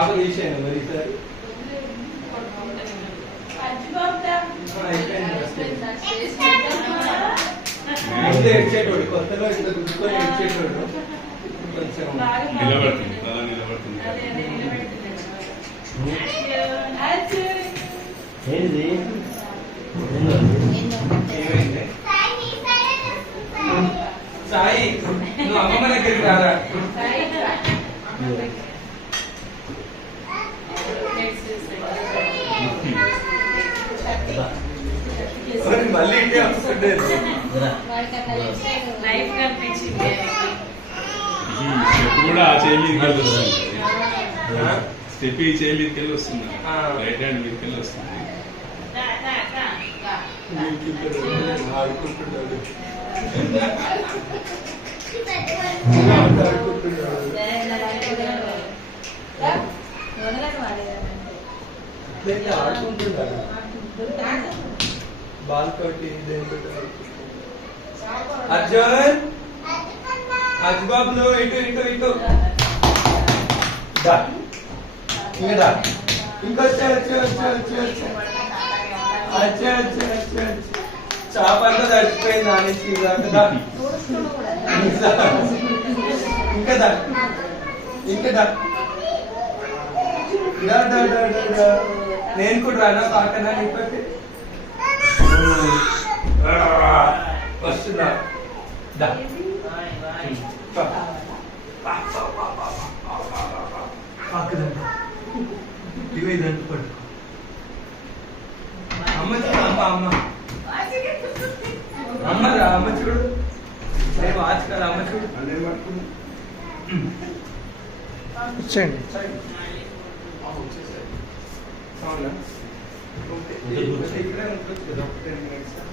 బాగా చేసాను మరి సార్ ఏడ్చేటోడు కొత్తలో ఇట్లా దుక్కుని ఏడ్చేటోడు కొంచెం నిలబడుతుంది ఏంటిది ఏమైంది సాయి నువ్వు అమ్మమ్మ దగ్గరికి రారా మళ్ళీ ఇంటే వస్తుండే స్టెప్ కూడా ఆ చేయి మీదకి వెళ్ళి వస్తుంది స్టెప్ ఈ చేయి మీదకి వెళ్ళి వస్తుంది రైట్ హ్యాండ్ మీదకి వెళ్ళి వస్తుంది ఆడుకుంటున్నాడు ఆడుకుంటున్నాడు బాల్ తోటి అర్జున్ అజ్బాబులు ఇటు ఇటు ఇటు ఇంకా ఇంకొచ్చా వచ్చా వచ్చా వచ్చా వచ్చా అచ్చా అచ్చా అచ్చా చేపల్లో తడిచిపోయింది అనేసి ఇంకా దా ఇంకా దా నేను కూడా రానా పాకనా ఇప్పటి వస్తుందా పాకదంట ఇవి ఇదంట పడుకో అమ్మ చూడు అమ్మ అమ్మ అమ్మ రా అమ్మ చూడు రేపు ఆచ కదా అమ్మ చూడు వచ్చేయండి అవునా ఇక్కడే ఉంటుంది కదా ఒక 10 minutes